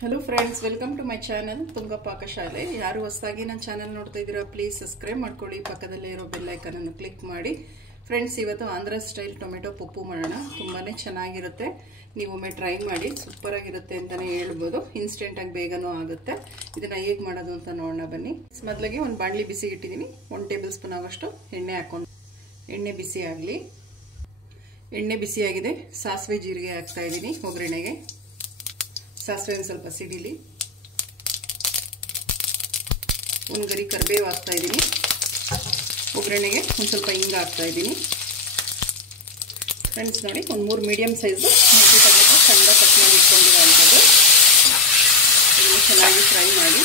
Hello friends, welcome to my channel Tunga Pakashale. ಯಾರು ಹೊಸದಾಗಿ ನನ್ನ ಚಾನೆಲ್ ನೋಡ್ತಾ ಇದ್ದೀರಾ ಪ್ಲೀಸ್ ಸಬ್ಸ್ಕ್ರೈಬ್ ಮಾಡ್ಕೊಳ್ಳಿ, ಪಕ್ಕದಲ್ಲೇ ಇರೋ ಬೆಲ್ ಐಕಾನ್ ಅನ್ನು ಕ್ಲಿಕ್ ಮಾಡಿ. ಫ್ರೆಂಡ್ಸ್, ಇವತ್ತು ಆಂಧ್ರ ಸ್ಟೈಲ್ ಟೊಮೆಟೊ ಪಪ್ಪು ಮಾಡೋಣ. ತುಂಬಾನೇ ಚೆನ್ನಾಗಿರುತ್ತೆ. ನೀವು ಒಮ್ಮೆ ಟ್ರೈ ಮಾಡಿ, ಸೂಪರ್ ಆಗಿರುತ್ತೆ ಅಂತಾನೆ ಹೇಳ್ಬೋದು. ಇನ್ಸ್ಟೆಂಟ್ ಆಗಿ ಬೇಗನೂ ಆಗುತ್ತೆ. ಇದನ್ನ ಹೇಗೆ ಮಾಡೋದು ಅಂತ ನೋಡೋಣ ಬನ್ನಿ. ಮೊದಲಿಗೆ ಒಂದು ಬಾಣಲಿ ಬಿಸಿ ಇಟ್ಟಿದ್ದೀನಿ. 1 ಟೇಬಲ್ ಸ್ಪೂನ್ ಆಗೋಷ್ಟು ಎಣ್ಣೆ ಹಾಕೊಂಡು ಎಣ್ಣೆ ಬಿಸಿ ಆಗಲಿ. ಎಣ್ಣೆ ಬಿಸಿ ಆಗಿದೆ. ಸಾಸಿವೆ ಜೀರಿಗೆ ಹಾಕ್ತಾ ಇದ್ದೀನಿ ಒಗ್ಗರಣೆಗೆ. ಸಾಸಿವೆ ಒಂದು ಸ್ವಲ್ಪ ಸಿಡಿಲಿ. ಒಂದು ಗರಿ ಕರಿಬೇವು ಹಾಕ್ತಾ ಇದ್ದೀನಿ. ಒಗ್ಗರಣೆಗೆ ಒಂದು ಸ್ವಲ್ಪ ಹಿಂಗ ಹಾಕ್ತಾ ಇದ್ದೀನಿ. ಫ್ರೆಂಡ್ಸ್ ನೋಡಿ, ಒಂದು 3 ಮೀಡಿಯಂ ಸೈಜು ನಾಟಿ ಟೊಮೆಟೊ ಚೆಂದ ಕಟ್ ಮಾಡಿ ಇಟ್ಕೊಂಡಿರೋಂಥದ್ದು. ಇದನ್ನು ಚೆನ್ನಾಗಿ ಫ್ರೈ ಮಾಡಿ.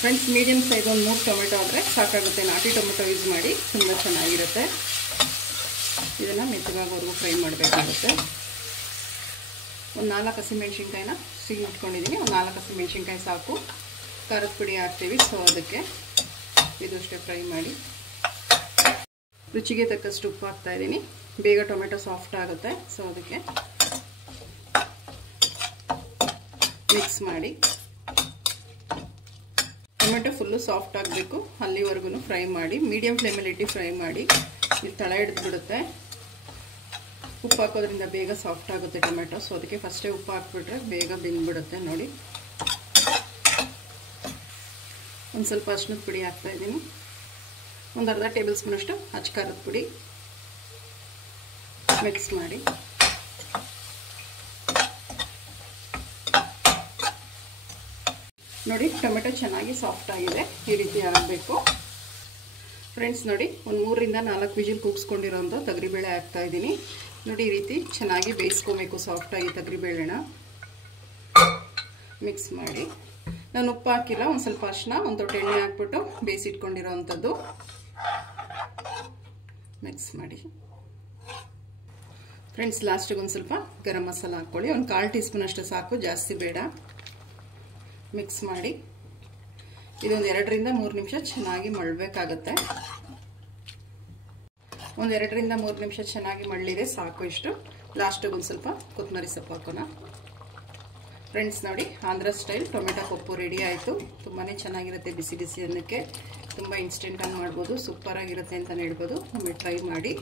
ಫ್ರೆಂಡ್ಸ್, ಮೀಡಿಯಂ ಸೈಜ್ ಒಂದು 3 ಟೊಮೆಟೊ ಆದರೆ ಸಾಕಾಗುತ್ತೆ. ನಾಟಿ ಟೊಮೆಟೊ ಯೂಸ್ ಮಾಡಿ, ತುಂಬ ಚೆನ್ನಾಗಿರುತ್ತೆ. ಇದನ್ನು ಮೆತ್ತಗಾಗೋವರೆಗೂ ಫ್ರೈ ಮಾಡಬೇಕಾಗುತ್ತೆ. ಒಂದು 4 ಹಸಿಮೆಣಸಿನ್ಕಾಯಿನ ಸಿಗಿ ಇಟ್ಕೊಂಡಿದ್ದೀನಿ. ಒಂದು 4 ಹಸಿಮೆಣಸಿನ್ಕಾಯಿ ಸಾಕು. ಖಾರದ ಪುಡಿ ಹಾಕ್ತೀವಿ, ಸೊ ಅದಕ್ಕೆ ಇದಷ್ಟೇ ಫ್ರೈ ಮಾಡಿ. ರುಚಿಗೆ ತಕ್ಕಷ್ಟು ಉಪ್ಪು ಹಾಕ್ತಾ ಇದ್ದೀನಿ. ಬೇಗ ಟೊಮೆಟೊ ಸಾಫ್ಟ್ ಆಗುತ್ತೆ, ಸೊ ಅದಕ್ಕೆ ಮಿಕ್ಸ್ ಮಾಡಿ. ಟೊಮೆಟೊ ಫುಲ್ಲು ಸಾಫ್ಟ್ ಆಗಬೇಕು, ಅಲ್ಲಿವರೆಗೂ ಫ್ರೈ ಮಾಡಿ. ಮೀಡಿಯಂ ಫ್ಲೇಮಲ್ಲಿ ಇಟ್ಟು ಫ್ರೈ ಮಾಡಿ. ಇದು ತಳ ಹಿಡಿದು ಬಿಡುತ್ತೆ. ಉಪ್ಪು ಹಾಕೋದ್ರಿಂದ ಬೇಗ ಸಾಫ್ಟ್ ಆಗುತ್ತೆ ಟೊಮೆಟೊ, ಸೊ ಅದಕ್ಕೆ ಫಸ್ಟೇ ಉಪ್ಪು ಹಾಕ್ಬಿಟ್ರೆ ಬೇಗ ಬೆಂದ್ಬಿಡುತ್ತೆ. ನೋಡಿ, ಒಂದು ಸ್ವಲ್ಪ ಅರಿಶಿನದ ಪುಡಿ ಹಾಕ್ತಾ ಇದ್ದೀನಿ. ಒಂದು ಅರ್ಧ ಟೇಬಲ್ ಸ್ಪೂನ್ ಅಷ್ಟು ಅಚ್ಚ ಖಾರದ ಪುಡಿ ಮಿಕ್ಸ್ ಮಾಡಿ. ನೋಡಿ, ಟೊಮೆಟೊ ಚೆನ್ನಾಗಿ ಸಾಫ್ಟ್ ಆಗಿದೆ. ಈ ರೀತಿ ಆಗಬೇಕು. ಫ್ರೆಂಡ್ಸ್ ನೋಡಿ, ಒಂದು 3 ರಿಂದ 4 ವಿಜಿಲ್ ಕೂಗಿಸ್ಕೊಂಡಿರೋಂಥ ತೊಗರಿಬೇಳೆ ಹಾಕ್ತಾ ಇದ್ದೀನಿ. ನೋಡಿ, ಈ ರೀತಿ ಚೆನ್ನಾಗಿ ಬೇಯಿಸ್ಕೊಬೇಕು ಸಾಫ್ಟಾಗಿ ತೊಗರಿಬೇಳೆನ. ಮಿಕ್ಸ್ ಮಾಡಿ. ನಾನು ಉಪ್ಪು ಹಾಕಿಲ್ಲ, ಒಂದು ಸ್ವಲ್ಪ ಅರಿಶಿನ, ಒಂದು ತೊಟ್ಟು ಎಣ್ಣೆ ಹಾಕ್ಬಿಟ್ಟು ಬೇಯಿಸಿಟ್ಕೊಂಡಿರೋ ಅಂಥದ್ದು ಮಿಕ್ಸ್ ಮಾಡಿ. ಫ್ರೆಂಡ್ಸ್, ಲಾಸ್ಟಿಗೆ ಒಂದು ಸ್ವಲ್ಪ ಗರಂ ಮಸಾಲ ಹಾಕ್ಕೊಳ್ಳಿ. ಒಂದು 1/4 ಟೀ ಸ್ಪೂನ್ ಅಷ್ಟು ಸಾಕು, ಜಾಸ್ತಿ ಬೇಡ. ಮಿಕ್ಸ್ ಮಾಡಿ. ಇದೊಂದು 2 ರಿಂದ 3 ನಿಮಿಷ ಚೆನ್ನಾಗಿ ಮಳ್ಳಬೇಕಾಗತ್ತೆ. ಒಂದು 2 ರಿಂದ 3 ನಿಮಿಷ ಚೆನ್ನಾಗಿ ಮಳ್ಳಿದೆ, ಸಾಕು ಇಷ್ಟು. ಲಾಸ್ಟಿಗೆ ಒಂದು ಸ್ವಲ್ಪ ಕೊತ್ತಂಬರಿ ಸೊಪ್ಪು ಹಾಕೋಣ. ಫ್ರೆಂಡ್ಸ್ ನೋಡಿ, Andhra style tomato Pappu ready ಆಯಿತು. ತುಂಬಾ ಚೆನ್ನಾಗಿರುತ್ತೆ. ಬಿಸಿ ಬಿಸಿ ಅನ್ನಕ್ಕೆ ತುಂಬ ಇನ್ಸ್ಟೆಂಟಾಗಿ ಮಾಡ್ಬೋದು. ಸೂಪರಾಗಿರುತ್ತೆ ಅಂತಲೇ ಹೇಳ್ಬೋದು. ಒಮ್ಮೆ ಟ್ರೈ ಮಾಡಿ.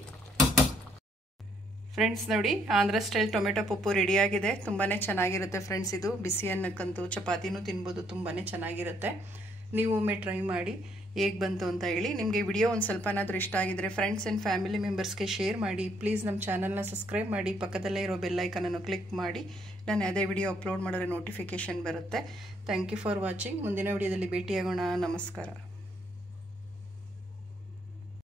ಫ್ರೆಂಡ್ಸ್ ನೋಡಿ, ಆಂಧ್ರ ಸ್ಟೈಲ್ ಟೊಮೆಟೊ ಪಪ್ಪು ರೆಡಿಯಾಗಿದೆ. ತುಂಬಾ ಚೆನ್ನಾಗಿರುತ್ತೆ ಫ್ರೆಂಡ್ಸ್. ಇದು ಬಿಸಿ ಅನ್ನಕ್ಕಂತೂ ಚಪಾತಿನೂ ತಿನ್ಬೋದು. ತುಂಬಾ ಚೆನ್ನಾಗಿರುತ್ತೆ. ನೀವು ಒಮ್ಮೆ ಟ್ರೈ ಮಾಡಿ ಹೇಗೆ ಬಂತು ಅಂತ ಹೇಳಿ. ನಿಮಗೆ ವಿಡಿಯೋ ಒಂದು ಸ್ವಲ್ಪನಾದರೂ ಇಷ್ಟ ಆಗಿದ್ರೆ ಫ್ರೆಂಡ್ಸ್ ಆ್ಯಂಡ್ ಫ್ಯಾಮಿಲಿ ಮೆಂಬರ್ಸ್ಗೆ ಶೇರ್ ಮಾಡಿ. ಪ್ಲೀಸ್ ನಮ್ಮ ಚಾನಲ್ನ ಸಬ್ಸ್ಕ್ರೈಬ್ ಮಾಡಿ, ಪಕ್ಕದಲ್ಲೇ ಇರೋ ಬೆಲ್ ಐಕನನ್ನು ಕ್ಲಿಕ್ ಮಾಡಿ. ನಾನು ಯಾವುದೇ ವಿಡಿಯೋ ಅಪ್ಲೋಡ್ ಮಾಡಿದ್ರೆ ನೋಟಿಫಿಕೇಷನ್ ಬರುತ್ತೆ. Thank you for watching. ಮುಂದಿನ ವಿಡಿಯೋದಲ್ಲಿ ಭೇಟಿಯಾಗೋಣ. ನಮಸ್ಕಾರ.